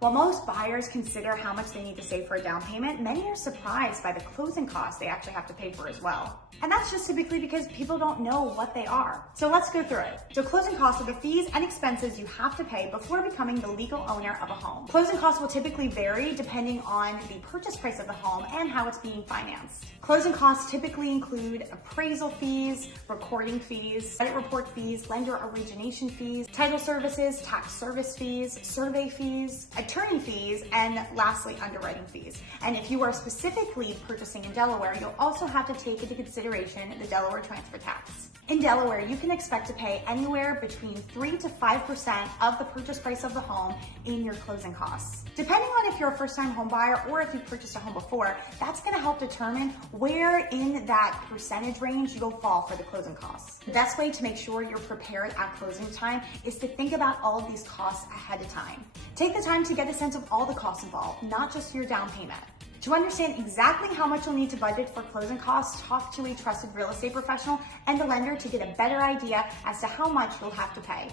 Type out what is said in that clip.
While most buyers consider how much they need to save for a down payment, many are surprised by the closing costs they actually have to pay for as well. And that's just typically because people don't know what they are. So let's go through it. So closing costs are the fees and expenses you have to pay before becoming the legal owner of a home. Closing costs will typically vary depending on the purchase price of the home and how it's being financed. Closing costs typically include appraisal fees, recording fees, credit report fees, lender origination fees, title services, tax service fees, survey fees, attorney fees, and lastly, underwriting fees. And if you are specifically purchasing in Delaware, you'll also have to take into consideration the Delaware transfer tax. In Delaware, you can expect to pay anywhere between 3 to 5% of the purchase price of the home in your closing costs. Depending on if you're a first-time home buyer or if you've purchased a home before, that's gonna help determine where in that percentage range you'll fall for the closing costs. The best way to make sure you're prepared at closing time is to think about all of these costs ahead of time. Take the time to get a sense of all the costs involved, not just your down payment. To understand exactly how much you'll need to budget for closing costs, talk to a trusted real estate professional and a lender to get a better idea as to how much you'll have to pay.